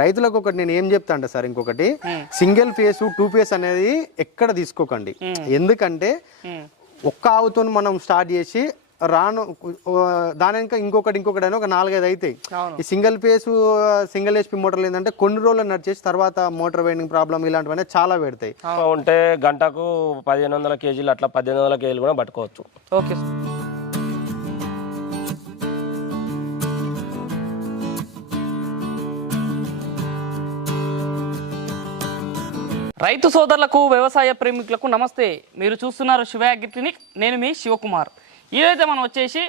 రైతులకు ఒకటి నేను ఏం చెప్తా అంటే సార్ ఇంకొకటి సింగిల్ ఫేస్ టూ ఫేస్ అనేది ఎక్కడ తీసుకోకండి. ఎందుకంటే ఒక్క ఆవుతో మనం స్టార్ట్ చేసి రాను దాని ఇంకా ఇంకొకటి ఇంకొకటి అని ఒక నాలుగైదు అవుతాయి. ఈ సింగిల్ ఫేస్ సింగిల్ హెచ్పి మోటార్లు ఏంటంటే కొన్ని రోజులు నడిచేసి తర్వాత మోటార్ వైండింగ్ ప్రాబ్లం ఇలాంటివన్నీ చాలా పెడతాయి. ఉంటే గంటకు పదిహేను వందల కేజీలు అట్లా పద్దెనిమిది వందల కేజీలు కూడా పట్టుకోవచ్చు. ఓకే రైతు సోదరులకు వ్యవసాయ ప్రేమికులకు నమస్తే. మీరు చూస్తున్నారు శివ క్లినిక్. నేను మీ శివకుమార్. ఈరోజైతే మనం వచ్చేసి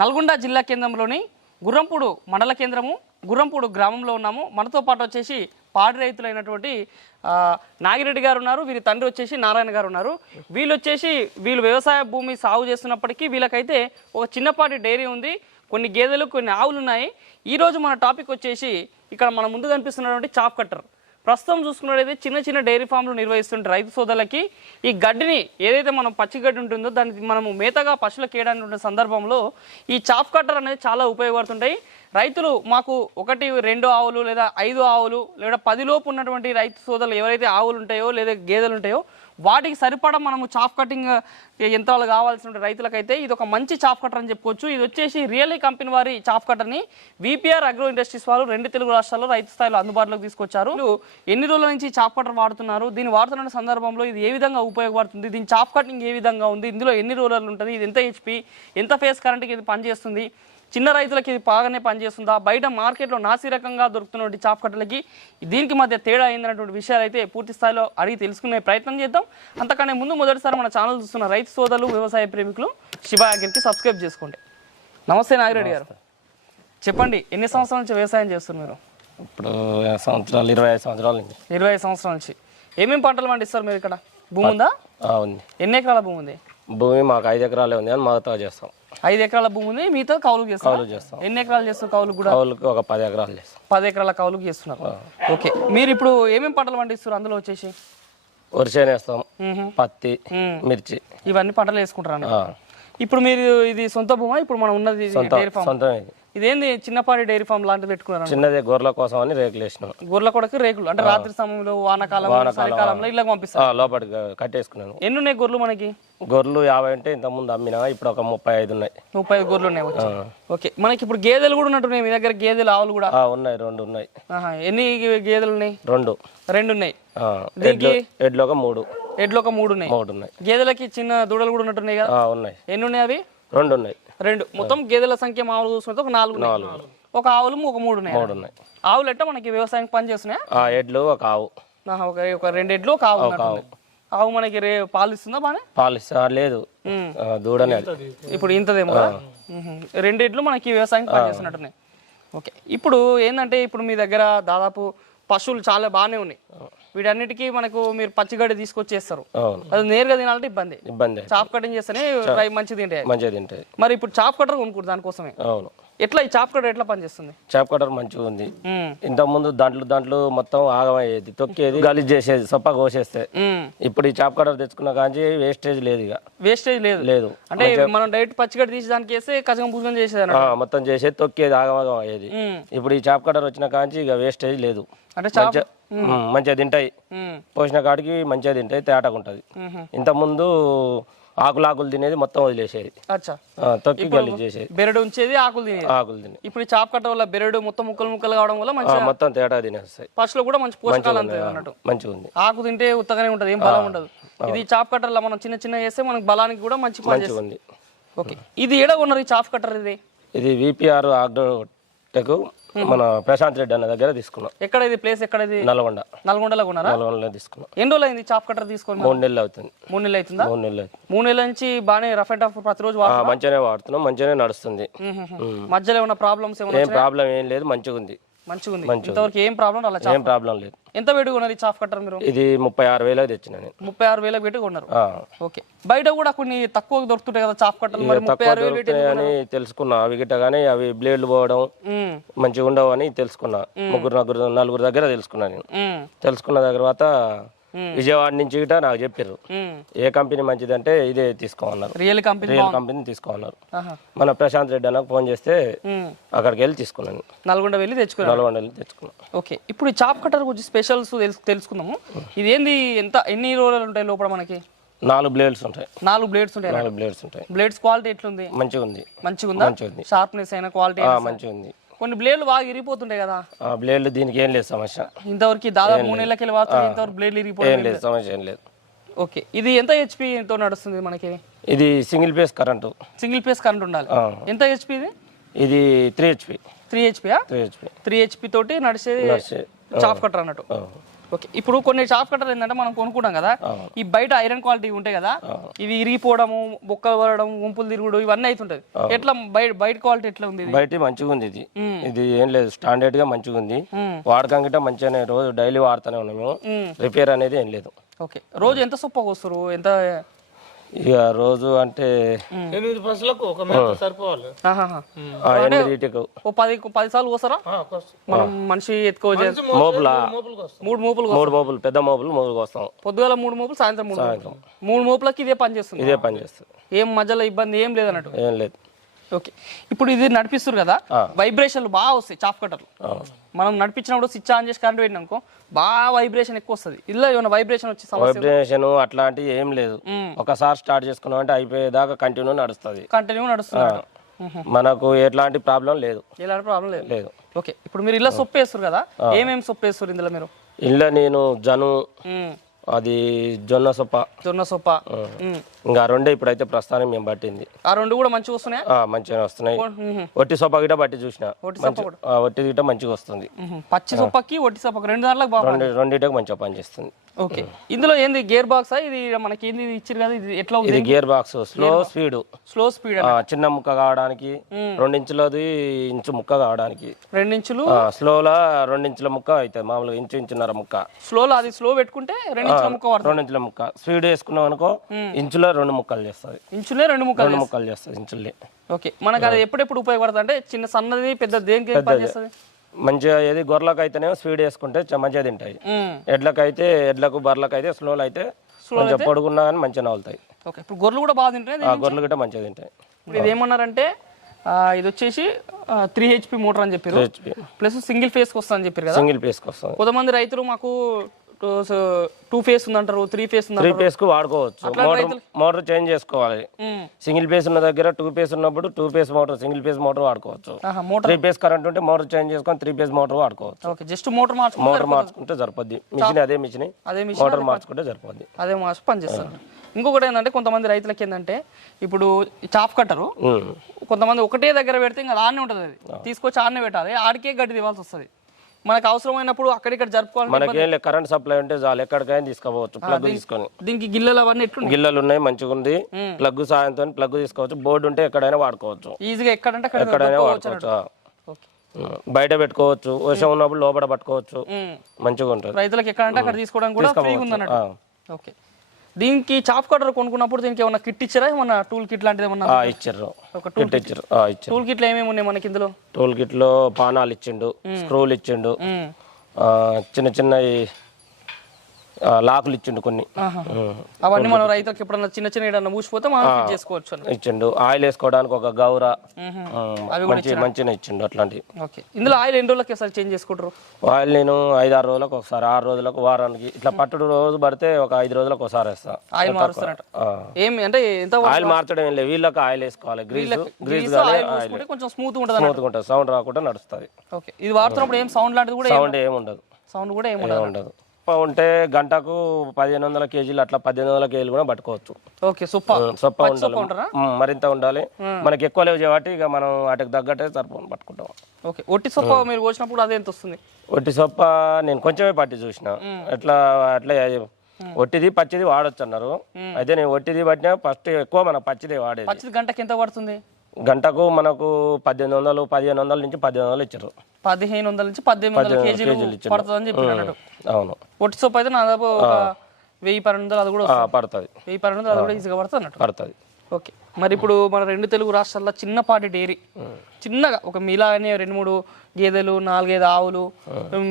నల్గొండ జిల్లా కేంద్రంలోని గుర్రంపూడు మండల కేంద్రము గుర్రంపూడు గ్రామంలో ఉన్నాము. మనతో పాటు వచ్చేసి పాడి రైతులైనటువంటి నాగిరెడ్డి గారు ఉన్నారు. వీరి తండ్రి వచ్చేసి నారాయణ గారు ఉన్నారు. వీళ్ళు వచ్చేసి వీళ్ళు వ్యవసాయ భూమి సాగు చేస్తున్నప్పటికీ వీళ్ళకైతే ఒక చిన్నపాటి డైరీ ఉంది. కొన్ని గేదెలు కొన్ని ఆవులు ఉన్నాయి ఈరోజు మన టాపిక్ వచ్చేసి ఇక్కడ మన ముందు కనిపిస్తున్నటువంటి చాప్ కట్టర్. ప్రస్తుతం చూసుకున్నట్లయితే చిన్న చిన్న డైరీ ఫామ్లు నిర్వహిస్తుంటే రైతు సోదరులకి. ఈ గడ్డిని ఏదైతే మనం పచ్చి గడ్డి ఉంటుందో దాన్ని మనము మేతగా పశువులకు వేయడానికి సందర్భంలో ఈ చాప్ కట్టర్ అనేది చాలా ఉపయోగపడుతుంటాయి. రైతులు మాకు ఒకటి రెండు ఆవులు లేదా ఐదు ఆవులు లేదా పదిలోపు ఉన్నటువంటి రైతు సోదరులు ఎవరైతే ఆవులు ఉంటాయో లేదా గేదెలు ఉంటాయో వాటికి సరిపడా మనము చాప్ కటింగ్ యంత్రాలు కావాల్సిన రైతులకైతే ఇది ఒక మంచి చాప్ కటర్ అని చెప్పుకోవచ్చు. ఇది వచ్చేసి రియల్లీ కంపెనీ వారి చాప్ కటర్ని విపిఆర్ అగ్రో ఇండస్ట్రీస్ వారు రెండు తెలుగు రాష్ట్రాల్లో రైతు స్థాయిలో అందుబాటులోకి తీసుకొచ్చారు. ఎన్ని రోజుల నుంచి చాప్ కటర్ వాడుతున్నారు? దీన్ని వాడుతున్న సందర్భంలో ఇది ఏ విధంగా ఉపయోగపడుతుంది? దీని చాప్ కటింగ్ ఏ విధంగా ఉంది? ఇందులో ఎన్ని రోజులు ఉంటుంది? ఇది ఎంత హెచ్పి ఎంత ఫేస్ కరెంట్కి ఇది పనిచేస్తుంది? చిన్న రైతులకి ఇది బాగానే పనిచేస్తుందా? బయట మార్కెట్లో నాసి రకంగా దొరుకుతున్నటువంటి చాప్ కట్టలకి దీనికి మధ్య తేడా అయిందన్నటువంటి విషయాలు అయితే పూర్తి స్థాయిలో అడిగి తెలుసుకునే ప్రయత్నం చేద్దాం. అంతకనే ముందు మొదటిసారి మన ఛానల్ చూస్తున్న రైతు సోదరులు వ్యవసాయ ప్రేమికులు శివ అగ్రికి సబ్స్క్రైబ్ చేసుకోండి. నమస్తే నాగిరెడ్డి గారు. చెప్పండి ఎన్ని సంవత్సరాల నుంచి వ్యవసాయం చేస్తున్నారు మీరు? ఇప్పుడు సంవత్సరాలు ఇరవై ఐదు సంవత్సరాలు ఉంది ఇరవై ఐదు సంవత్సరాల నుంచి. ఏమేమి పంటలు పండిస్తారు మీరు ఇక్కడ? భూమి ఉందా ఉంది. ఎన్ని ఎకరాల భూమి ఉంది భూమి మాకు ఐదు ఎకరాలే ఉంది అని మాతో చేస్తాం. ఐదు ఎకరాల భూమి ఉంది మీతో కౌలుకు చేస్తారు? కౌలు చేస్తాం. ఎన్ని ఎకరాలు చేస్తారు కౌలుకు కూడా? కౌలుకి ఒక పది ఎకరాలు చేస్తాం. పది ఎకరాల కౌలుకు చేస్తున్నారు. ఓకే. మీరు ఇప్పుడు ఏమేమి పంటలు పండిస్తారు అందులో వచ్చేసి? వరిసేను వేస్తాం. పత్తి మిర్చి. ఇవన్నీ పంటలు వేసుకుంటారు ఇప్పుడు మీరు ఇది సొంత భూమా? ఇప్పుడు మనం ఉన్నది సొంతం ఇది ఇదేంది చిన్నపాటి డైరీ ఫామ్ లాంటిది పెట్టుకున్నారు చిన్నది గొర్రెల కోసం అని రేకులు వేసినాం. గొర్రెల కొడకి రేకులు. అంటే రాత్రి సమయంలో వానాకాలంలో చలికాలంలో ఇళ్ళకి పంపిస్తారు. లోపలికి కట్టేసుకున్నాను. ఎన్ని ఉన్నాయి గొర్రెలు మనకి? గొర్రెలు యాభై ఉంటే ఇంతకుముందు అమ్మినా ఇప్పుడు ఒక ముప్పై ఐదు ఉన్నాయి. ముప్పై ఐదు గొర్రెలు ఉన్నాయి ఓకే. మనకి ఇప్పుడు గేదెలు కూడా ఉన్నట్టున్నాయి మీ దగ్గర గేదెలు ఆవులు కూడా? ఉన్నాయి రెండు ఉన్నాయి. ఎన్ని గేదెలు ఉన్నాయి? రెండు. రెండు ఉన్నాయి. ఎడ్లు ఒక మూడు. ఎడ్లు ఒక మూడు ఉన్నాయి. మూడు ఉన్నాయి. గేదెలకి చిన్న దూడలు కూడా ఉన్నట్టున్నాయి కదా? ఉన్నాయి. ఎన్ని ఉన్నాయి అవి? రెండు ఉన్నాయి. రెండు. మొత్తం గేదెల సంఖ్య మామూలు చూసుకుంటే ఒక నాలుగు ఉన్నాయి. ఒక ఆవులు ఒక మూడు ఉన్నాయి. మూడు ఉన్నాయి ఆవులు ఎట్ట మనకి వ్యవసాయం పని చేస్తున్నాయా? ఆ ఎడ్లు ఒక ఆవు. ఒక ఒక రెండు ఎడ్లు ఒక ఆవు ఉన్నట్టుంది. ఆవు. మనకి రే పాలు ఇస్తుందా బానే పాలు ఇస్తా లేదు దూడనే అది. ఇప్పుడు ఇంతదేమో. రెండు ఎడ్లు మనకి వ్యవసాయం పని చేస్తున్నట్టున్నాయి. ఓకే. ఇప్పుడు ఏంటంటే ఇప్పుడు మీ దగ్గర దాదాపు పశువులు చాలా బాగానే ఉన్నాయి. వీటన్నిటికీ మనకు మీరు పచ్చిగడ్డి తీసుకొచ్చేస్తారు. అది నేరుగా తినాలంటే ఇబ్బంది. ఇబ్బంది. చాప్ కటింగ్ చేస్తేనే మంచిది తింటాయి. మంచిగా తింటుంది మరి ఇప్పుడు చాప్ కట్టర్ కొనుక్కుంటారు దానికోసమే. అవును. ఎట్లా ఈ చాప్ కట్టర్ ఎట్లా పనిచేస్తుంది? చేప కట్టర్ మంచిగా ఉంది. ఇంతకుముందు దాంట్లో దాంట్లో మొత్తం ఆగమయ్యేది తొక్కేది గలీజ్ చేసేది సొప్ప కోసేస్తే. ఇప్పుడు ఈ చేప కట్టర్ తెచ్చుకున్న కాంచి వేస్టేజ్ లేదు ఇక. వేస్టేజ్ లేదు. లేదు. అంటే మనం డైరెక్ట్ పచ్చిగడ్డి తీసి దానికి వేస్తే కసగం పూజం చేసేది మొత్తం చేసేది తొక్కేది ఆగమాగం అయ్యేది. ఇప్పుడు ఈ చేప కట్టర్ వచ్చిన కాంచి ఇక వేస్టేజ్ లేదు. అంటే మంచిగా తింటాయి. పోసిన కాడికి మంచిగా తింటాయి తేటగా ఉంటుంది. ఇంతకుముందు ఆకులు ఆకులు తినేది మొత్తం వదిలేసేది. తొక్కి గలీజ్ చేసేది. బెరడు ఉంచేది ఆకులు తినేది. ఆకులు తిని ఇప్పుడు ఈ చాప్ కట్ట వల్ల బెరడు మొత్తం ముక్కలు ముక్కలు కావడం వల్ల మంచి మొత్తం తేటా తినేస్తాయి. పశువులు కూడా మంచి పోషకాలు అంతాయి అన్నట్టు. మంచిగా ఉంది ఆకు తింటే ఉత్తగానే ఉంటది ఏం బలం ఉండదు. ఇది చాప్ కట్టర్లో మనం చిన్న చిన్న చేస్తే మనకి బలానికి కూడా మంచి మంచిగా ఉంది ఓకే. ఇది ఏడ ఉన్నారు ఈ చాప్ కట్టర్ ఇది? ఇది విపిఆర్ ఆగ్రోటెక్ మన ప్రశాంత్ రెడ్డి అన్న దగ్గర తీసుకున్నాం. ఎక్కడ ఇది ప్లేస్ ఎక్కడ ఇది నల్గొండ. నల్గొండలో ఉన్నారా నల్గొండలో తీసుకున్నాం. ఎన్ని రోజులు అయింది చాప్ కట్టర్ తీసుకొని? మూడు నెలలు అవుతుంది. మూడు నెలలు అవుతుందా? మూడు నెలలు అవుతుంది. మూడు నెలల నుంచి బాగానే రఫ్ అండ్ టఫ్ ప్రతిరోజు మంచిగానే వాడుతున్నాం మంచిగానే నడుస్తుంది. మధ్యలో ఏమైనా ప్రాబ్లమ్స్ ఏమైనా ఏం ప్రాబ్లం ఏం లేదు మంచిగా ఉంది మంచిగా ఉంది ఇంతవరకు ఏం ప్రాబ్లం ఏం ప్రాబ్లం లేదు. ఎంత పెట్టి కొన్నారు ఈ చాప్ కట్టర్ మీరు? ఇది ముప్పై ఆరు వేలకు తెచ్చిన నేను. ముప్పై ఆరు వేలకు పెట్టి కొన్నారు. ఆ. ఓకే. బయట కూడా కొన్ని తక్కువ దొరుకుతుంటాయి కదా కట్టలు మరి ముప్పై తక్కువ ఆరు వేలు తెలుసుకున్నా. అవి గిట్ట కానీ అవి బ్లేడ్లు పోవడం మంచిగా ఉండవు అని తెలుసుకున్నా. ముగ్గురు నలుగురు నలుగురు దగ్గర తెలుసుకున్నా నేను. తెలుసుకున్న తర్వాత విజయవాడ నుంచి గిట నాకు చెప్పారు. ఏ కంపెనీ మంచిదంటే ఇదే తీసుకోమన్నారు. రియల్ కంపెనీ రియల్ కంపెనీ తీసుకోమన్నారు. మన ప్రశాంత్ రెడ్డి అన్నకు ఫోన్ చేస్తే. అక్కడికి వెళ్ళి తీసుకున్నాను నల్గొండ వెళ్ళి తెచ్చుకున్నాను నల్గొండ వెళ్ళి తెచ్చుకున్నాను ఓకే. ఇప్పుడు చాప్ కట్టర్ గురించి స్పెషల్స్ తెలుసు తెలుసుకుందాము. ఇది ఏంది ఎంత ఎన్ని రోజులు ఉంటాయి లోపల మనకి? నాలుగు బ్లేడ్స్ ఉంటాయి. నాలుగు బ్లేడ్స్ ఉంటాయి నాలుగు బ్లేడ్స్ ఉంటాయి. బ్లేడ్స్ క్వాలిటీ ఎట్లుంది? మంచిగా ఉంది మంచిగా ఉందా మంచిగా ఉంది షార్ప్నెస్ అయినా క్వాలిటీ మంచిగా ఉంది కొన్ని బ్లేడ్లు బాగా ఇరిగిపోతుంటాయి కదా. ఆ బ్లేడ్లు దీనికి ఏం లేదు సమస్య. ఇంతవరకు దాదాపు మూడు నెలలకి వాడుతుంది ఇంతవరకు బ్లేడ్లు ఏం ఇరిగిపోతుంది లేదు సమస్య ఏం లేదు. ఓకే. ఇది ఎంత HP తో నడుస్తుంది మనకి? ఇది single phase current single phase current ఉండాలి. ఆ. ఎంత హెచ్పి ఇది? ఇది త్రీ హెచ్పి త్రీ హెచ్పియా త్రీ హెచ్పి త్రీ హెచ్పి తోటి నడిచేది చాప్ కట్టర్ అన్నట్టు. ఓకే. ఇప్పుడు కొన్ని చాప్ కట్టర్ ఏంటంటే మనం కొనుక్కుంటాం కదా ఈ బయట ఐరన్ క్వాలిటీ ఉంటాయి కదా ఇవి ఇరిగిపోవడము బొక్కలు పడడం గుంపులు తిరుగుడు ఇవన్నీ అవుతుంటది ఎట్లా బయట బయట క్వాలిటీ ఎట్లా ఉంది బయట మంచిగా ఉంది ఇది. ఇది ఏం లేదు స్టాండర్డ్గా మంచిగా ఉంది. వాడకం గిట్ట మంచిగానే రోజు డైలీ వాడుతూనే ఉన్నాము. రిపేర్ అనేది ఏం లేదు. ఓకే. రోజు ఎంత సొప్పగా వస్తారు ఎంత ఇక రోజు అంటే ఎనిమిది బస్సులకు ఒక మేత సరిపోవాలి. ఆహాహా. ఆ, ఎనిమిదింటికి. ఓ పది పది సార్లు కోస్తారా ఆ, కొస్త- మనం మనిషి ఎత్తుకోవచ్చు మోపులా మూడు మోపులు మూడు మోపులు పెద్ద మోపులు మూడు వస్తాం. పొద్దుగాల మూడు మోపులు సాయంత్రం మూడు మోపులు. మూడు మోపులకి ఇదే పని చేస్తుంది. ఇదే పని చేస్తుంది. ఏం మధ్యలో ఇబ్బంది ఏం లేదన్నట్టు? ఏం లేదు. ఓకే. ఇప్పుడు ఇది నడిపిస్తారు కదా వైబ్రేషన్లు బాగా వస్తాయి చాప్ కట్టర్లు ఆ. మనం నడిపించినప్పుడు స్విచ్ ఆన్ చేసి కరెంట్ పెట్టినాం అనుకో బాగా వైబ్రేషన్ ఎక్కువ వస్తుంది. ఇలా ఏమైనా వైబ్రేషన్ వచ్చే వైబ్రేషన్ అట్లాంటివి ఏం లేదు. ఒకసారి స్టార్ట్ చేసుకున్నాం అంటే అయిపోయేదాకా కంటిన్యూ నడుస్తుంది. కంటిన్యూ నడుస్తున్నాడు మనకు ఎట్లాంటి ప్రాబ్లం లేదు. ఎలాంటి ప్రాబ్లం లేదు. లేదు. ఓకే. ఇప్పుడు మీరు ఇలా సొప్పు వేస్తారు కదా ఏమేమి సొప్పు వేస్తారు ఇందులో మీరు? ఇంట్లో నేను జను. అది జొన్న సొప్ప. జొన్న సొప్ప. ఇంకా రెండే ఇప్పుడైతే ప్రస్తుతానికి మేము పట్టింది. ఆ రెండు కూడా మంచిగా వస్తున్నాయా? మంచిగా వస్తున్నాయి. ఒట్టి సొప్ప గిట బట్టి చూసిన. ఒట్టి మంచి ఆ, ఒట్టి గిట మంచిగా వస్తుంది. పచ్చి సొప్పకి ఒట్టి సొప్పకి రెండు దాంట్లకు బాగా రెండు రెండింటికి మంచిగా పనిచేస్తుంది. ఓకే. ఇందులో ఏంది? Gear box? ఇది మనకి ఏంది? ఇచ్చారు కదా? ఇది ఎట్లా ఉంది? ఇది gear box slow speed. Slow speed చిన్న ముక్క కావడానికి రెండు ఇంచులది ఇంచు ముక్క కావడానికి. రెండు ఇంచులు స్లోలా రెండు ఇంచుల ముక్క అవుతుంది మామూలుగా ఇంచు ఇంచున్నర ముక్క. స్లోలో అది స్లో పెట్టుకుంటే రెండు ఇంచుల ముక్క పడుతుంది రెండు ఇంచుల ముక్క. స్పీడ్ వేసుకున్నాం అనుకో ఇంచులో రెండు ముక్కలు చేస్తుంది. ఇంచులే రెండు ముక్కలు రెండు ముక్కలు చేస్తుంది ఇంచుల్ని. ఓకే. మనకు అది ఎప్పుడెప్పుడు ఉపయోగపడుతుంది అంటే చిన్న సన్నది పెద్ద దేనికి ఏం పని చేస్తుంది మంచిగా ఏది గొర్రెలకు అయితేనే స్పీడ్ వేసుకుంటే చ- మంచిగా తింటాయి. ఎడ్లకైతే ఎడ్లకు బర్రెలకు అయితే స్లోలు అయితే కొంచెం పొడుగున్నా కానీ మంచిగా నవ్వుతాయి ఓకే ఇప్పుడు గొర్రెలు కూడా బాగా తింటాయి ఆ గొర్రెలు గిట్ట మంచిగా తింటాయి. ఇప్పుడు ఇది ఏమన్నారంటే ఆ, ఇది వచ్చేసి త్రీ హెచ్పి మోటార్ అని చెప్పారు. ప్లస్ సింగిల్ ఫేస్కి వస్తా అని చెప్పారు కదా. సింగిల్ పీస్కి వస్తుంది. కొంతమంది రైతులు మాకు టూ ఫేస్ ఉందంటారు త్రీ ఫేస్ త్రీ పేస్కు వాడుకోవచ్చు. మోటార్ మోటార్ చేంజ్ చేసుకోవాలి. సింగిల్ పేస్ ఉన్న దగ్గర టూ పేస్ ఉన్నప్పుడు two phase motor single phase motor వాడుకోవచ్చు. త్రీ పేస్ కరెంట్ ఉంటే మోటార్ చేంజ్ చేసుకొని త్రీ పేస్ మోటార్ వాడుకోవచ్చు. జస్ట్ మోటార్ మార్చుకుంటే మోటార్ మార్చుకుంటే సరిపోద్ది. మిషన్ అదే మిషన్. అదే మిషన్ మోటార్ మార్చుకుంటే సరిపోద్ది. అదే మార్చి పనిచేస్తారు ఇంకొకటి ఏంటంటే కొంతమంది రైతులకి ఏంటంటే ఇప్పుడు చాప్ కట్టరు. కొంతమంది ఒకటే దగ్గర పెడితే ఇంకా ఆడనే ఉంటుంది అది. తీసుకొచ్చి ఆడనే పెట్టాలి. ఆడికే గడ్డి ఇవ్వాల్సి వస్తుంది. మనకు అవసరమైనప్పుడు అక్కడిక్కడ జరుపుకోవాలి మనకేం కరెంట్ సప్లై ఉంటే చాలు ఎక్కడికైనా తీసుకోవచ్చు ప్లగ్ తీసుకొని. దీనికి గిల్లలు అవన్నీ గిల్లలు ఉన్నాయి మంచిగా ఉంది. ప్లగ్ సాయంతో ప్లగ్ తీసుకోవచ్చు బోర్డు ఉంటే ఎక్కడైనా వాడుకోవచ్చు. ఈజీగా ఎక్కడంటే ఎక్కడైనా వాడుకోవచ్చు. బయట పెట్టుకోవచ్చు వర్షం ఉన్నప్పుడు లోపల పట్టుకోవచ్చు. మంచిగా ఉంటుంది. రైతులకు ఎక్కడంటే అక్కడ తీసుకోవడానికి కూడా ఫ్రీగా ఉంది అన్నట్టు ఆ. ఓకే. దీనికి చాప్ కటర్ కొనుక్కున్నప్పుడు దీనికి ఏమన్నా కిట్ ఇచ్చారా? ఏమన్నా టూల్ కిట్ లాంటిది ఏమన్నా ఇచ్చారు. ఒక కిట్ ఇచ్చారు. ఆ, ఇచ్చారు. టూల్ కిట్లు ఏమేమి ఉన్నాయి మనకి ఇందులో? టూల్ కిట్లో పానాలు ఇచ్చిండు స్క్రూలు ఇచ్చిండు చిన్న చిన్న లాకులు ఇచ్చిండు కొన్ని. అవన్నీ మనం రైతులకు ఎప్పుడన్నా చిన్న చిన్న ఏదన్నా ఊసిపోతే మనం ఫిట్ చేసుకోవచ్చు ఇచ్చిండు. ఆయిల్ వేసుకోవడానికి ఒక గౌర. మంచి మంచిగా ఇచ్చిండు అట్లాంటి ఓకే. ఇందులో ఆయిల్ ఎన్ని రోజులకి ఒకసారి చేంజ్ చేసుకుంటారు? ఆయిల్ నేను ఐదు ఆరు రోజులకు ఒకసారి ఆరు రోజులకు వారానికి. ఇట్లా పట్టుడు రోజు పడితే ఒక ఐదు రోజులకు ఒకసారి వేస్తా. ఆయిల్ మారుస్తున్నట్టు ఆ. ఏం అంటే ఎంత ఆయిల్ మార్చడం లేదు. వీళ్ళకి ఆయిల్ వేసుకోవాలి. గ్రీస్ గ్రీస్ ఆయిల్ కొంచెం స్మూత్ ఉంటుంది స్మూత్గా ఉంటుంది. సౌండ్ రాకుండా నడుస్తుంది. ఓకే. ఇది వాడుతున్నప్పుడు ఏం సౌండ్ లాంటిది కూడా సౌండ్ ఏమి ఉండదు. సౌండ్ కూడా ఏం ఏం ఉండదు ఉండదు. ఉంటే గంటకు పదిహేను వందల కేజీలు అట్లా పద్దెనిమిది వందల కేజీలు కూడా పట్టుకోవచ్చు. ఓకే సొప్ప. ఉండాలి. సొప్ప ఉమ్, మరింత ఉండాలి. మనకి ఎక్కువ లేవు కాబట్టి ఇక మనం వాటికి తగ్గట్టే సరిపోను పట్టుకుంటాం. ఓకే ఒట్టి సొప్ప మీరు కోసినప్పుడు అదే ఎంత వస్తుంది ఒట్టి సొప్ప నేను కొంచెమే పట్టి చూసిన. ఎట్లా అట్లా ఒట్టిది పచ్చిది వాడొచ్చు అన్నారు అయితే నేను ఒట్టిది పట్టినా ఫస్ట్ ఎక్కువ మన పచ్చిది వాడేది. పచ్చిది గంటకి ఎంత పడుతుంది? గంటకు మనకు పద్దెనిమిది వందలు పదిహేను వందల నుంచి పదిహేను వందలు ఇచ్చారు. పదిహేను వందల నుంచి పద్దెనిమిది వందల కేజీలు కేజీలు పడుతుంది అని చెప్పి అన్నట్టు అవును. ఒట్టి సొప్ప అయితే దాదాపు ఒక వెయ్యి పన్నెండు వందలు అది కూడా వస్తుంది. పడుతుంది. వెయ్యి పన్నెండు వందలు అది కూడా ఈజీగా పడుతుంది అన్నట్టు. పడుతుంది. ఓకే. మరి ఇప్పుడు మన రెండు తెలుగు రాష్ట్రాల్లో చిన్నపాటి డైరీ. చిన్నగా ఒక మీలాగానే రెండు మూడు గేదెలు నాలుగైదు ఆవులు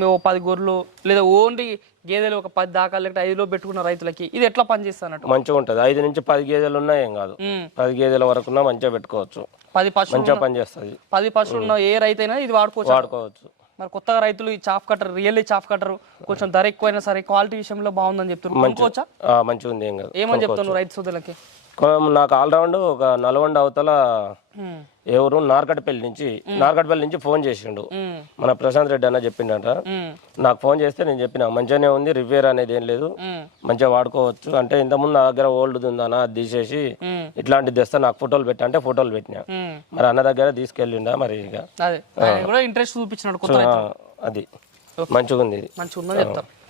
ఓ పది గొర్రెలు లేదా ఓన్లీ గేదెలు ఒక పది దాకా లేకపోతే ఐదులో పెట్టుకున్న రైతులకి ఇది ఎట్లా పనిచేస్తానట్టు మంచిగా ఉంటుంది. ఐదు నుంచి పది గేదెలు ఉన్నా ఏం కాదు. పది గేదెల వరకు ఉన్నా మంచిగా పెట్టుకోవచ్చు. పది పశువులు మంచిగా పనిచేస్తుంది. పది పశువులు ఉన్న ఏ రైతు అయినా ఇది వాడుకోవచ్చు. వాడుకోవచ్చు. మరి కొత్తగా రైతులు ఈ chaff cutter really chaff cutter కొంచెం ధర ఎక్కువైనా సరే క్వాలిటీ విషయంలో బాగుందని చెప్తున్నారు. మంచిగా ఉంది ఏం కాదు. ఏమని చెప్తున్నావు రైతు సోదరులకి? నాకు ఆల్రౌండ్ ఒక నల్గొండ అవతల ఎవరు? నార్కట్పల్లి నుంచి. నార్కట్పల్లి నుంచి ఫోన్ చేసిండు. మన ప్రశాంత్ రెడ్డి అన్న చెప్పిండట. నాకు ఫోన్ చేస్తే నేను చెప్పిన మంచిగానే ఉంది రిపేర్ అనేది ఏం లేదు. మంచిగా వాడుకోవచ్చు. అంటే ఇంతకుముందు నా దగ్గర ఓల్డ్ ఉందన్న అది తీసేసి ఇట్లాంటిది తెస్తే నాకు ఫోటోలు పెట్టి అంటే ఫోటోలు పెట్టినా. మరి అన్న దగ్గర తీసుకెళ్ళిండా మరి ఇక? అదే. ఆయన కూడా ఇంట్రెస్ట్ చూపించినాడు అది. మంచిగా ఉంది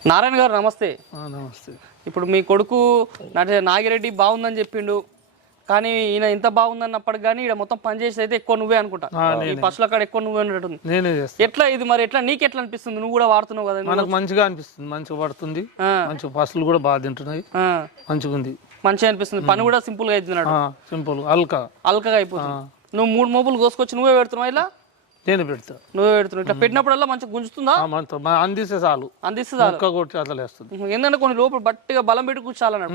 నారాయణ గారు నమస్తే. నమస్తే. ఇప్పుడు మీ కొడుకు నాటి నాగిరెడ్డి బాగుందని చెప్పిండు. కానీ ఈయన ఇంత బాగుందన్నప్పటికి కానీ ఇక్కడ మొత్తం పని చేసేది అయితే ఎక్కువ నువ్వే అనుకుంటా. ఈ పశువుల కాడ ఎక్కువ నువ్వే ఉన్నట్టుంది. ఎట్లా ఇది మరి? ఎట్లా? నీకు ఎట్లా అనిపిస్తుంది? నువ్వు కూడా వాడుతున్నావు కదా మనకు మంచిగా అనిపిస్తుంది. మంచిగా పడుతుంది. మంచిగా పసులు కూడా బాగా తింటున్నాయి. మంచిగా ఉంది. మంచిగా అనిపిస్తుంది. పని కూడా సింపుల్గా అవుతున్నాడు సింపుల్. అల్కా. అల్కగా అయిపోతుంది. నువ్వు మూడు మోపులు కోసుకొచ్చి నువ్వే పెడుతున్నావు ఇలా? నేను పెడతా. నువ్వే పెడుతున్నావు. ఇట్లా పెట్టినప్పుడల్లా మంచిగా గుంజుతుందా? మనతో మన అందిస్తే చాలు. అందిస్తుందా ఒక్క కొట్టి అసలు వేస్తుంది ఏంటంటే కొన్ని లోపల బట్టిగా బలం పెట్టి కూర్చోాలని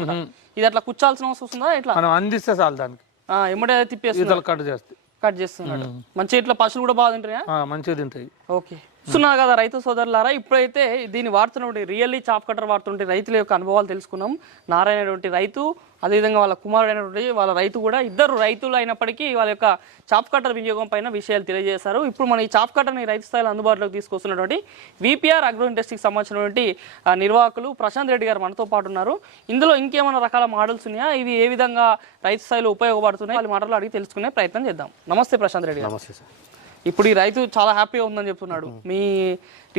ఇది అట్లా కూర్చాల్సిన అవసరం వస్తుందా ఇట్లా? మనం అందిస్తే చాలు దానికి. ఎమ్మటే తిప్పేస్తుంది ఈతలు కట్ చేస్తే. కట్ చేస్తున్నాడు మంచిగా ఇట్లా పశువులు కూడా బాగా తింటున్నాయా ఆ, మంచిగా తింటాయి. ఓకే. చూస్తున్నారు కదా రైతు సోదరులారా ఇప్పుడైతే దీన్ని వాడుతున్నటువంటి రియల్లీ చాప్ కట్టర్ వాడుతుంటే రైతుల యొక్క అనుభవాలు తెలుసుకున్నాం. నారాయణటువంటి రైతు అదేవిధంగా వాళ్ళ కుమారుడైనటువంటి వాళ్ళ రైతు కూడా ఇద్దరు రైతులు అయినప్పటికీ వాళ్ళ యొక్క చాప్ కట్టర్ వినియోగం పైన విషయాలు తెలియజేశారు. ఇప్పుడు మన ఈ చాప్ కట్టర్ని రైతు స్థాయిలో అందుబాటులోకి తీసుకొస్తున్నటువంటి విపిఆర్ అగ్రో ఇండస్ట్రీకి సంబంధించినటువంటి నిర్వాహకులు ప్రశాంత్ రెడ్డి గారు మనతో పాటు ఉన్నారు. ఇందులో ఇంకేమైనా రకాల మోడల్స్ ఉన్నాయా? ఇవి ఏ విధంగా రైతు స్థాయిలో ఉపయోగపడుతున్నాయి? వాళ్ళ మాటలు అడిగి తెలుసుకునే ప్రయత్నం చేద్దాం. నమస్తే ప్రశాంత్ రెడ్డి నమస్తే సార్. ఇప్పుడు ఈ రైతు చాలా హ్యాపీగా ఉందని చెప్తున్నాడు. మీ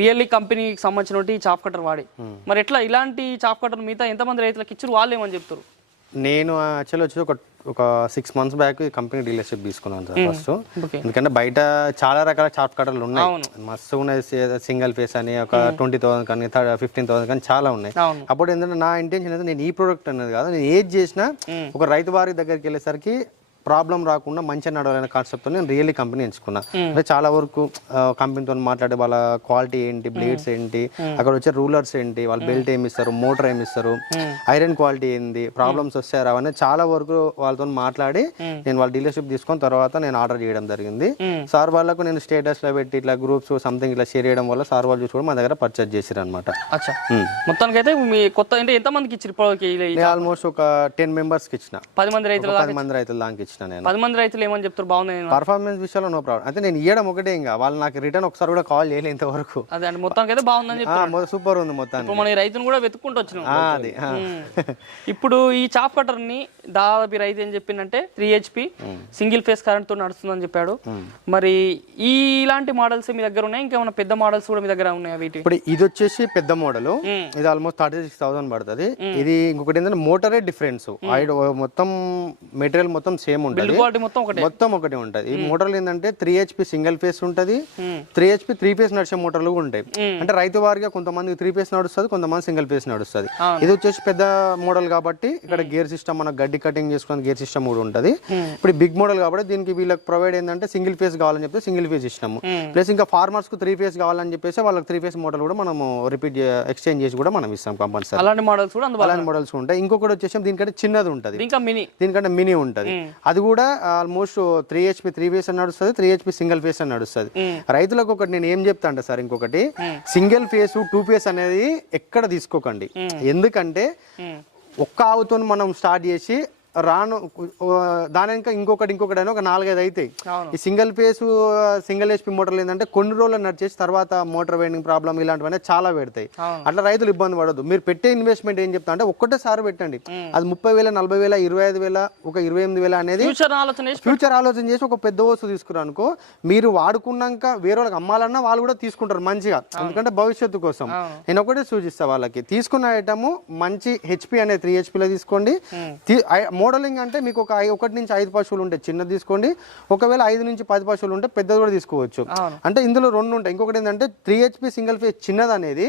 రియల్లీ కంపెనీకి సంబంధించినటువంటి చాప్ కట్టర్ వాడి. మరి ఎట్లా ఇలాంటి చాప్ కట్టర్ మిగతా ఎంతమంది రైతులకు ఇచ్చారు? వాళ్ళు ఏమని చెప్తారు? నేను యాక్చువల్లీ వచ్చి ఒక ఒక సిక్స్ మంత్స్ బ్యాక్ ఈ కంపెనీ డీలర్షిప్ తీసుకున్నాను సార్ ఫస్ట్ ఎందుకంటే బయట చాలా రకాల చాప్ కట్టర్లు ఉన్నాయి. మస్తు ఉన్నాయి. సింగిల్ ఫేస్ అని ఒక ట్వంటీ థౌసండ్ కానీ ఫిఫ్టీన్ థౌసండ్ కానీ చాలా ఉన్నాయి. అప్పుడు ఏంటంటే నా ఇంటెన్షన్ అయితే నేను ఈ ప్రోడక్ట్ అనేది కాదు నేను ఏది చేసినా ఒక రైతు వారి దగ్గరికి వెళ్ళేసరికి ప్రాబ్లం రాకుండా మంచిగా నడవాలనే కాన్సెప్ట్ నేను రియల్లీ కంపెనీ ఎంచుకున్నా. అంటే చాలా వరకు కంపెనీతో మాట్లాడే వాళ్ళ క్వాలిటీ ఏంటి బ్లేడ్స్ ఏంటి అక్కడ వచ్చే రూలర్స్ ఏంటి వాళ్ళ బెల్ట్ ఏమి ఇస్తారు మోటార్ ఏమి ఇస్తారు ఐరన్ క్వాలిటీ ఏంది ప్రాబ్లమ్స్ వస్తాయి అవన్నీ చాలా వరకు వాళ్ళతో మాట్లాడి నేను వాళ్ళ డీలర్షిప్ తీసుకొని తర్వాత నేను ఆర్డర్ చేయడం జరిగింది. సార్ వాళ్ళకు నేను స్టేటస్లో పెట్టి ఇట్లా గ్రూప్స్ సంథింగ్ ఇట్లా షేర్ చేయడం వల్ల సార్ వాళ్ళు చూసి కూడా మా దగ్గర పర్చేజ్ చేసారు అనమాట అచ్చా మొత్తానికైతే మీ కొత్త అంటే ఎంతమందికి ఇచ్చారు ఆల్మోస్ట్ ఒక టెన్ మెంబర్స్కి ఇచ్చిన. పది మంది రైతులు పది మంది రైతుల దానికి ఇచ్చిన నేను. పది మంది రైతులు ఏమని చెప్తారు? బాగుంది పర్ఫార్మెన్స్ విషయంలో నో ప్రాబ్లం అయితే నేను ఇవ్వడం ఒకటే ఇంకా. వాళ్ళు నాకు రిటర్న్ ఒకసారి కూడా కాల్ చేయలేదు ఇంతవరకు. అదే అంటే మొత్తానికి అయితే బాగుందని చెప్పి సూపర్ ఉంది మొత్తానికి. మన రైతును కూడా వెతుక్కుంటూ వచ్చినాం. అది. ఇప్పుడు ఈ చాప్ కట్టర్ని దాదాపు రైతు ఏం చెప్పిందంటే త్రీ హెచ్పి సింగిల్ ఫేస్ కరెంట్తో నడుస్తుందని చెప్పాడు. మరి ఈ ఇలాంటి మోడల్స్ మీ దగ్గర ఉన్నాయి? ఇంకేమైనా పెద్ద మోడల్స్ కూడా మీ దగ్గర ఉన్నాయా వీటి? ఇప్పుడు ఇది వచ్చేసి పెద్ద మోడల్ ఇది ఆల్మోస్ట్ థర్టీ సిక్స్ థౌసండ్ పడుతుంది ఇది ఇంకొకటి ఏంటంటే మోటరే డిఫరెన్స్ మొత్తం మెటీరియల్ మొత్తం సేమ్ ఉంటుంది. క్వాలిటీ మొత్తం ఒకటే. ఉంటది. ఈ మోటార్లు ఏంటంటే త్రీ హెచ్పి సింగిల్ ఫేస్ ఉంటది. త్రీ హెచ్పి త్రీ ఫేస్ నడిచే మోటార్లు కూడా ఉంటాయి. అంటే రైతు వారిగా కొంతమంది త్రీ ఫేస్ నడుస్తుంది కొంతమంది సింగిల్ ఫేస్ నడుస్తుంది. ఇది వచ్చేసి పెద్ద మోడల్ కాబట్టి ఇక్కడ గేర్ సిస్టమ్ మన గడ్డి కటింగ్ చేసుకుని గేర్ సిస్టమ్ కూడా ఉంటది. ఇప్పుడు బిగ్ మోడల్ కాబట్టి దీనికి వీళ్ళకి ప్రొవైడ్ ఏంటంటే సింగిల్ ఫేస్ కావాలని చెప్తే సింగిల్ ఫేస్ ఇష్టము ప్లస్ ఇంకా ఫార్మర్స్కు త్రీ ఫేస్ కావాలని చెప్పేసి వాళ్ళకి త్రీ ఫేస్ మోడల్ కూడా మనము రిపీట్ ఎక్స్చేంజ్ చేసి కూడా మనం ఇస్తాం కంపల్సరీ అలాంటి మోడల్స్ కూడా అలాంటి మోడల్స్ ఉంటాయి. ఇంకొకటి వచ్చేసి దీనికంటే చిన్నది ఉంటది. ఇంకా మినీ. దీనికంటే మినీ ఉంటది. అది కూడా almost three HP three phase అని నడుస్తుంది త్రీ హెచ్పి సింగిల్ ఫేస్ అని నడుస్తుంది. రైతులకు ఒకటి నేను ఏం చెప్తా అంటే సార్ ఇంకొకటి సింగిల్ ఫేస్ టూ ఫేస్ అనేది ఎక్కడ తీసుకోకండి. ఎందుకంటే ఒక్క ఆవుతో మనం స్టార్ట్ చేసి రాను దాని ఇంకా ఇంకొకటి ఇంకొకటి అని ఒక నాలుగైదు అవుతాయి ఈ సింగిల్ ఫేస్ సింగిల్ హెచ్పి మోటార్లు ఏంటంటే కొన్ని రోజులు నడిచేసి తర్వాత మోటార్ వైండింగ్ ప్రాబ్లం ఇలాంటివన్నీ చాలా పెడతాయి. అట్లా రైతులు ఇబ్బంది పడదు మీరు పెట్టే ఇన్వెస్ట్మెంట్ ఏం చెప్తా అంటే ఒక్కటేసారి పెట్టండి. అది ముప్పై వేల నలభై వేల ఇరవై ఐదు వేల ఒక ఇరవై ఎనిమిది వేల అనేది ఫ్యూచర్ ఆలోచన చేసి ఫ్యూచర్ ఆలోచన చేసి ఒక పెద్ద వస్తువు తీసుకున్నారు అనుకో మీరు వాడుకున్నాక వేరే వాళ్ళకి అమ్మాలన్నా వాళ్ళు కూడా తీసుకుంటారు మంచిగా. ఎందుకంటే భవిష్యత్తు కోసం. నేను ఒకటే సూచిస్తా వాళ్ళకి తీసుకున్న ఐటమ్ మంచి హెచ్పి అనే త్రీ హెచ్పిలో తీసుకోండి. మోడలింగ్ అంటే మీకు ఒక ఒకటి నుంచి ఐదు పశువులు ఉంటాయి చిన్నది తీసుకోండి. ఒకవేళ ఐదు నుంచి పది పశువులు ఉంటే పెద్దది కూడా తీసుకోవచ్చు. అంటే ఇందులో రెండు ఉంటాయి. ఇంకొకటి ఏంటంటే త్రీ హెచ్పి సింగిల్ ఫేజ్ చిన్నది అనేది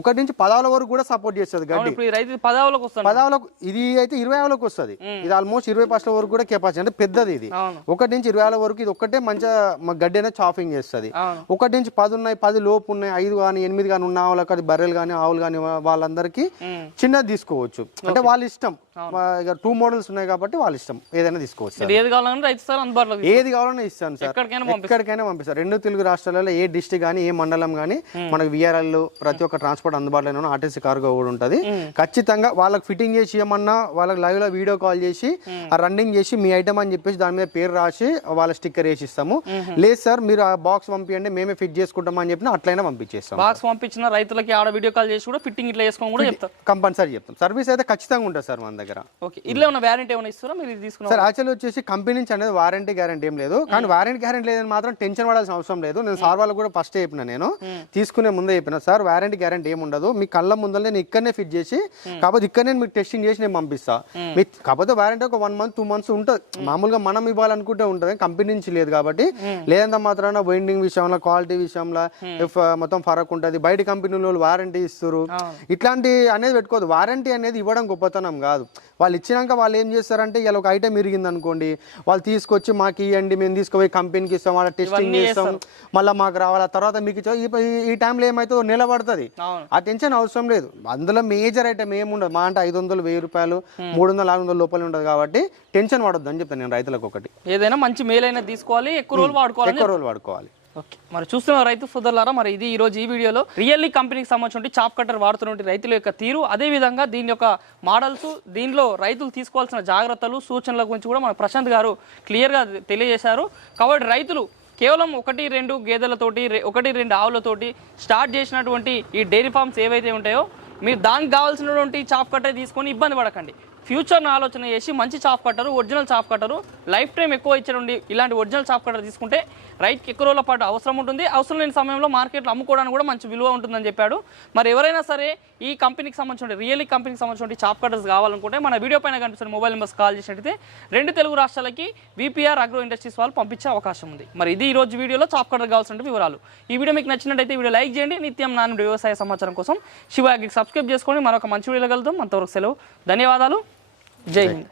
ఒకటి నుంచి పదాల వరకు కూడా సపోర్ట్ చేస్తుంది గడ్డి. పదావులకు ఇది అయితే ఇరవై ఆవులకు వస్తుంది. ఇది ఆల్మోస్ట్ ఇరవై పర్సెంట్ వరకు కూడా కెపాసిటీ అంటే పెద్దది ఇది. ఒకటి నుంచి ఇరవై ఆవుల వరకు ఇది ఒక్కటే మంచిగా గడ్డి అనేది చాఫింగ్ చేస్తుంది. ఒకటి నుంచి పది ఉన్నాయి పది లోపు ఉన్నాయి ఐదు కానీ ఎనిమిది కానీ ఉన్న ఆవులకు అది బర్రెలు కానీ ఆవులు కానీ వాళ్ళందరికీ చిన్నది తీసుకోవచ్చు. అంటే వాళ్ళ ఇష్టం. ఇక టూ మోడల్స్ ఉన్నాయి కాబట్టి వాళ్ళ ఇష్టం. ఏదైనా తీసుకోవచ్చు ఏది కావాలన్నా రైతు సార్ అందుబాటులో ఏది కావాలన్నా ఇస్తాను సార్. ఎక్కడికైనా పంపిస్తారు రెండు తెలుగు రాష్ట్రాలలో ఏ డిస్టిక్ కానీ ఏ మండలం కానీ మనకు విఆర్ఎల్ ప్రతి ఒక్క ట్రాన్స్పోర్ట్ అందుబాటులో ఆర్టీసీ కార్గో కూడా ఉంటుంది. ఖచ్చితంగా వాళ్ళకి ఫిట్టింగ్ చేసి ఇవ్వమన్నా వాళ్ళకి లైవ్లో వీడియో కాల్ చేసి ఆ రన్నింగ్ చేసి మీ ఐటమ్ అని చెప్పేసి దాని మీద పేరు రాసి వాళ్ళ స్టిక్కర్ వేసి ఇస్తాము. లేదు సార్ మీరు ఆ బాక్స్ పంపించండి మేమే ఫిట్ చేసుకుంటాం అని చెప్పిన అట్లయినా పంపించేస్తాం బాక్స్ పంపించిన రైతులకి ఆడ వీడియో కాల్ చేసి కూడా ఫిట్టింగ్ ఇట్లా చేసుకోమని కూడా చెప్తారు. కంపల్సరీ చెప్తాం. సర్వీస్ అయితే ఖచ్చితంగా ఉంటుంది సార్ మన దగ్గర. ఓకే ఇల్లు ఏమైనా వ్యారంటీ ఏమైనా ఇస్తారా మీరు తీసుకున్న సార్ యాక్చువల్లీ వచ్చేసి కంపెనీ నుంచి అనేది వారంటీ గ్యారంటీ ఏం లేదు. కానీ వారంటీ గ్యారంటీ లేదని మాత్రం టెన్షన్ పడాల్సిన అవసరం లేదు. నేను సార్ వాళ్ళకి కూడా ఫస్ట్ చెప్పిన నేను. తీసుకునే ముందే చెప్పిన సార్ వారంటీ గ్యారంటీ ఏమి ఉండదు. మీ కళ్ళ ముందర నేను ఇక్కడనే ఫిట్ చేసి కాకపోతే ఇక్కడ నేను మీకు టెస్టింగ్ చేసి నేను పంపిస్తా. మీ కాకపోతే వారంటీ ఒక వన్ మంత్ టూ మంత్స్ ఉంటుంది. మామూలుగా మనం ఇవ్వాలనుకుంటే ఉంటుంది కంపెనీ నుంచి లేదు కాబట్టి. లేదంత మాత్రాన వైండింగ్ విషయంలో క్వాలిటీ విషయంలో uh, మొత్తం ఫరక్ ఉంటుంది. బయట కంపెనీలో వారంటీ ఇస్తారు ఇట్లాంటి అనేది పెట్టుకోదు వారంటీ అనేది ఇవ్వడం గొప్పతనం కాదు. వాళ్ళు ఇచ్చినాక వాళ్ళు ఏం చేస్తారంటే ఇలా ఒక ఐటమ్ ఇరిగింది అనుకోండి వాళ్ళు తీసుకొచ్చి మాకు ఇవ్వండి మేము తీసుకుపోయి కంపెనీకి ఇస్తాం వాళ్ళ టెస్టింగ్ చేస్తాం మళ్ళీ మాకు రావాలి? తర్వాత మీకు ఈ- టైంలో ఏమైతే నిలబడుతుంది. ఆ టెన్షన్ అవసరం లేదు. అందులో మేజర్ ఐటమ్ ఏముండదు మా అంటే ఐదు వందలు వెయ్యి రూపాయలు మూడు వందలు నాలుగు వందల లోపల ఉండదు కాబట్టి టెన్షన్ పడొద్దు అని చెప్తాను నేను రైతులకు ఒకటి. ఏదైనా మంచి మేలైనా తీసుకోవాలి ఎక్కువ రోజులు వాడుకోవాలని ఎక్కువ రోజులు వాడుకోవాలి. ఓకే. మరి చూస్తున్న రైతు సోదరులారా? మరి ఇది ఈ రోజు ఈ వీడియోలో రియల్లీ కంపెనీకి సంబంధించిన చాప్ కట్టర్ వాడుతున్నటువంటి రైతుల యొక్క తీరు అదే విధంగా దీని యొక్క మోడల్స్ దీనిలో రైతులు తీసుకోవాల్సిన జాగ్రత్తలు సూచనల గురించి కూడా మన ప్రశాంత్ గారు క్లియర్గా తెలియజేశారు. కాబట్టి రైతులు కేవలం ఒకటి రెండు గేదెలతోటి ఒకటి రెండు ఆవులతోటి స్టార్ట్ చేసినటువంటి ఈ డైరీ ఫార్మ్స్ ఏవైతే ఉంటాయో మీరు దానికి కావాల్సినటువంటి చాప్ కట్టర్ తీసుకొని ఇబ్బంది పడకండి. ఫ్యూచర్ను ఆలోచన చేసి మంచి chop cutter original chop cutter. Lifetime ఎక్కువ ఇచ్చేటువంటి ఇలాంటి ఒరిజినల్ చాప్ కట్టర్ తీసుకుంటే రైట్కి ఎక్కువ రోజుల పాటు అవసరం ఉంటుంది. అవసరం లేని సమయంలో మార్కెట్లో అమ్ముకోవడానికి కూడా మంచి విలువ ఉంటుందని చెప్పాడు. మరి ఎవరైనా సరే ఈ కంపెనీకి సంబంధించిన రియల్లీ కంపెనీకి సంబంధించిన చాప్ కట్టర్స్ కావాలనుకుంటే మన వీడియో పైన కనిపిస్తున్న మొబైల్ నెంబర్స్ కాల్ చేసినట్టయితే రెండు తెలుగు రాష్ట్రాలకి విపిఆర్ అగ్రో ఇండస్ట్రీస్ వాళ్ళు పంపించే అవకాశం ఉంది. మరి ఇది ఈ రోజు వీడియోలో చాప్ కట్టర్ కావాల్సిన వివరాలు. ఈ వీడియో మీకు నచ్చినట్టయితే వీడియో లైక్ చేయండి. నిత్యం నాన్న వ్యవసాయ సమాచారం కోసం శివాకి సబ్స్క్రైబ్ చేసుకోండి మరొక మంచి వీడియోలో కలుద్దాం. అంతవరకు సెలవు. ధన్యవాదాలు. జై హింద్.